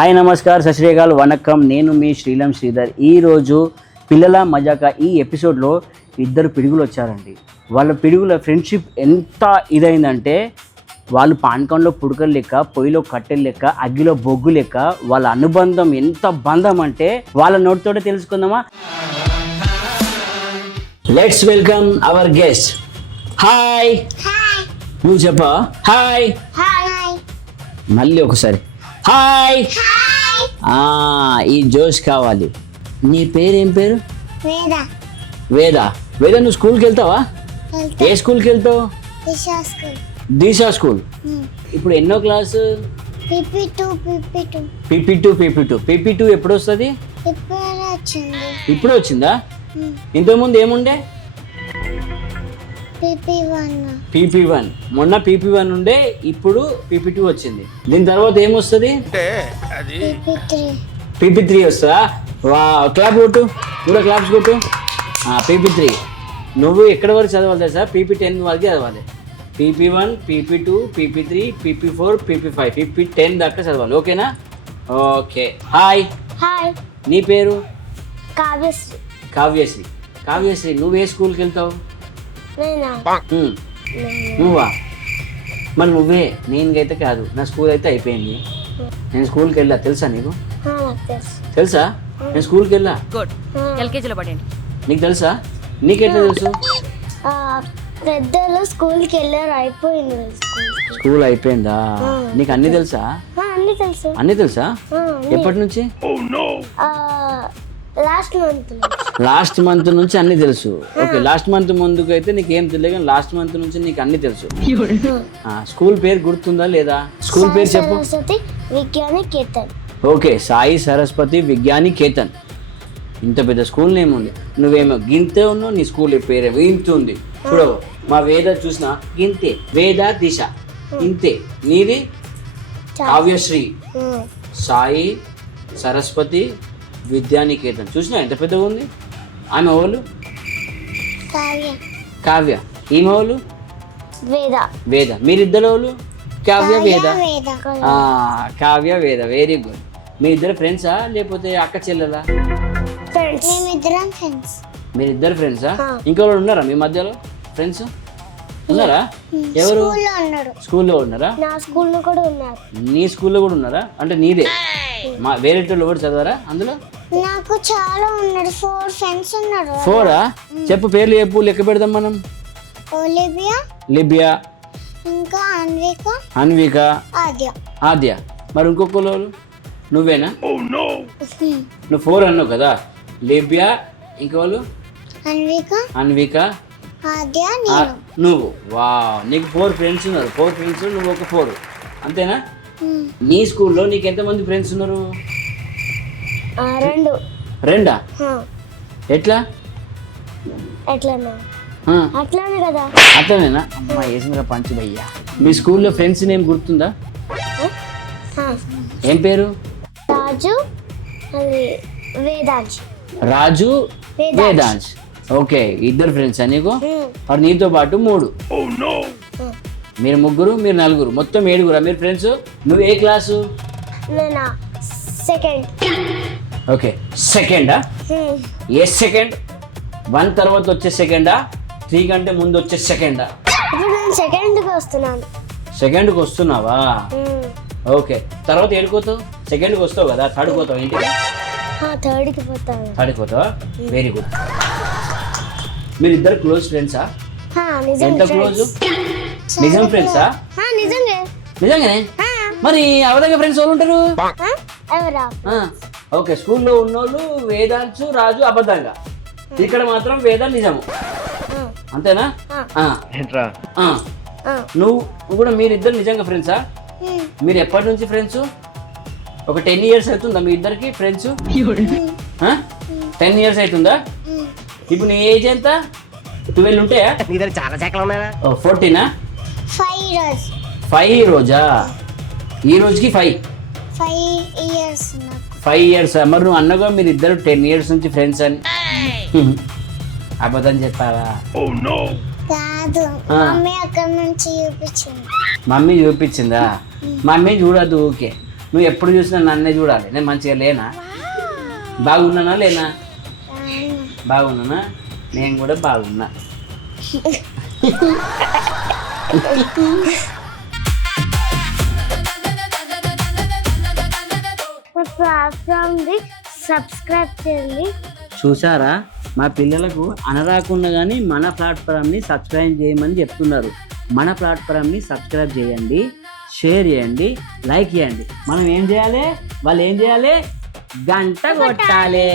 Hi namaskar సత్ శ్రీ అకాల్ వణక్కం. నేను మీ శ్రీలం శ్రీధర్. ఈరోజు పిల్లల మజాక ఈ ఎపిసోడ్లో ఇద్దరు పిడుగులు వచ్చారండి. వాళ్ళ పిడుగుల ఫ్రెండ్షిప్ ఎంత ఇదైందంటే వాళ్ళు పానకంలో పుడకలు లెక్క, పొయ్యిలో కట్టెలు లెక్క, అగ్గిలో బొగ్గు లెక్క వాళ్ళ అనుబంధం ఎంత బంధం అంటే వాళ్ళ నోటితోటే తెలుసుకుందామా. Let's welcome our guest. Hi, నువ్వు చెప్పా హాయ్. మళ్ళీ ఒకసారి హాయ్. ఈ జోష్ కావాలి. నీ పేరేం పేరు? వేద. వేద, నువ్వు స్కూల్కి వెళ్తావా? ఏ స్కూల్కి వెళ్తావు? దిశా స్కూల్. ఇప్పుడు ఎన్నో క్లాసు? PP2 ఎప్పుడు వస్తుంది? ఇప్పుడు వచ్చిందా? ఇంతకుముందు ఏముండే? PP1. మొన్న PP1 ఉండే, ఇప్పుడు PP2 వచ్చింది. దీని తర్వాత ఏమొస్తుంది? PP3 వస్తుందా? క్లాప్ కొట్టు, కూడా క్లాప్స్ కొట్టు. PP3. నువ్వు ఎక్కడి వరకు చదవాలి తెలుసా? PP10 వరకు చదవాలి. PP1, PP2, PP3, PP4, PP5, PP10 దాకా చదవాలి. ఓకేనా? ఓకే. హాయ్. నీ పేరు? కావ్యశ్రీ. కావ్యశ్రీ, నువ్వు ఏ స్కూల్కి వెళ్తావు? నువ్వా? మరి నువ్వే. నేనైతే కాదు, నా స్కూల్ అయితే అయిపోయింది. నేను స్కూల్కి వెళ్ళా, తెలుసా నీకు? తెలుసా? నేను స్కూల్కి వెళ్ళా. నీకు తెలుసా? నీకెట్లా తెలుసు? పెద్దలు స్కూల్కి వెళ్ళారు, అయిపోయింది. స్కూల్ అయిపోయిందా? నీకు అన్ని తెలుసా? అన్ని తెలుసా? ఎప్పటి నుంచి? లాస్ట్ మంత్ నుంచి అన్ని తెలుసు. ఓకే, లాస్ట్ మంత్ ముందుకు అయితే నీకు ఏం తెలియదు, కానీ లాస్ట్ మంత్ నుంచి నీకు అన్ని తెలుసు. స్కూల్ పేరు గుర్తుందా లేదా? స్కూల్ పేరు చెప్పు. విజ్ఞానికేతన్. ఓకే, సాయి సరస్వతి విజ్ఞానికేతన్. ఇంత పెద్ద స్కూల్ నేమ్ ఉంది. నువ్వేమో గింతే ఉన్నావు, నీ స్కూల్ పేరు ఇంతుంది. చూడు, మా వేద చూసిన గింతే, వేద దిశ ఇంతే. నీది కావ్యశ్రీ, సాయి సరస్వతి విద్యానికేతన్. చూసినా ఎంత పెద్దగా ఉంది. ఆమె వాళ్ళు కావ్య, ఈమె వాళ్ళు వేద. మీరిద్దరు వాళ్ళు కావ్య వేద. కావ్య వేద, వెరీ గుడ్. మీ ఇద్దరు ఫ్రెండ్సా లేకపోతే అక్క చెల్లెలా? మీరిద్దరు ఫ్రెండ్సా? ఇంకెవరు ఉన్నారా మీ మధ్యలో ఫ్రెండ్స్? ఉన్నారా? ఎవరు? స్కూల్లో ఉన్నారా? నీ స్కూల్లో కూడా ఉన్నారా? అంటే నీదే వేరే ఎవరు చదవరా అందులో? నాకు చాలా ఉన్నారు, 4 ఫ్రెండ్స్ ఉన్నారు. 4ఆ? చెప్పు, పేర్లు చెప్పు, లెక్క పెడదాం మనం. లిబియా, ఇంకా అన్విక, ఆద్య. మరి ఇంకొకరు నువ్వేనా? నువ్వు 4 అన్నావు కదా. లిబియా, ఇంకోళ్ళు అన్విక, నువ్వు. వా, నీకు 4 ఫ్రెండ్స్ ఉన్నారు. 4 ఫ్రెండ్స్, నువ్వు ఒక 4. అంతేనా? నీ స్కూల్లో నీకు ఎంతమంది ఫ్రెండ్స్ ఉన్నారు? 2. ఎట్లా? అట్లనేనా? అమ్మా వేసిందిరా పంచి భయ్యా. మీ స్కూల్లో ఫ్రెండ్స్ నేమ్ గుర్తుందా? ఏం పేరు? రాజు, వేదాంశ్. ఓకే, ఇద్దరు ఫ్రెండ్సా నీకు? మరి నీతో పాటు 3. మీరు 3, మీరు 4, మొత్తం 7. మీరు ఫ్రెండ్స్. నువ్వు ఏ క్లాసు? ఓకే, సెకండా? ఏ సెకండ్? 1 తర్వాత వచ్చే సెకండా? 3 కంటే ముందు వచ్చే సెకండా? సెకండ్కి వస్తున్నావా? ఓకే, తర్వాత ఏడుకోతావు? సెకండ్కి వస్తావు కదా, థర్డ్కి పోతావు. ఏంటి? థర్డ్కి పోతావా? Very good. మీరు ఇద్దరు క్లోజ్ ఫ్రెండ్సా? ఎంత క్లోజ్? నిజం ఫ్రెండ్సా? నిజంగానే? మరి అవదంగా ఫ్రెండ్స్ వాళ్ళు ఉంటారు? ఓకే, స్కూల్లో ఉన్నోళ్ళు వేదాంశు, రాజు అబద్ధంగా, ఇక్కడ మాత్రం వేద నిజము. అంతేనా? నువ్వు కూడా మీరిద్దరు నిజంగా ఫ్రెండ్సా? మీరు ఎప్పటి నుంచి ఫ్రెండ్స్? ఒక 10 years అవుతుందా మీ ఇద్దరికి ఫ్రెండ్స్? 10 years అవుతుందా? ఇప్పుడు నీ ఏజ్ ఎంత? 12 ఉంటాయా? 14ఆ? 5 రోజా? ఈ రోజుకి 5 years. మరి నువ్వు అన్నగా మీరు ఇద్దరు 10 years నుంచి ఫ్రెండ్స్ అని అబద్ధం చెప్పావా? మమ్మీ అక్కడ నుంచి చూపించింది. మమ్మీ చూపించిందా? మమ్మీ చూడదు. ఓకే, నువ్వు ఎప్పుడు చూసినా నన్నే చూడాలి, నేను మంచిగా లేనా? బాగున్నానా లేనా? బాగున్నానా? నేను కూడా బాగున్నా. ప్లాట్ఫామ్ని సబ్స్క్రైబ్ చేయండి. చూసారా, మా పిల్లలకు అనరాకుండా కానీ మన ప్లాట్ఫామ్ని సబ్స్క్రైబ్ చేయమని చెప్తున్నారు. మన ప్లాట్ఫామ్ని సబ్స్క్రైబ్ చేయండి, షేర్ చేయండి, లైక్ చేయండి. మనం ఏం చేయాలి, వాళ్ళు ఏం చేయాలి, గంట కొట్టాలి.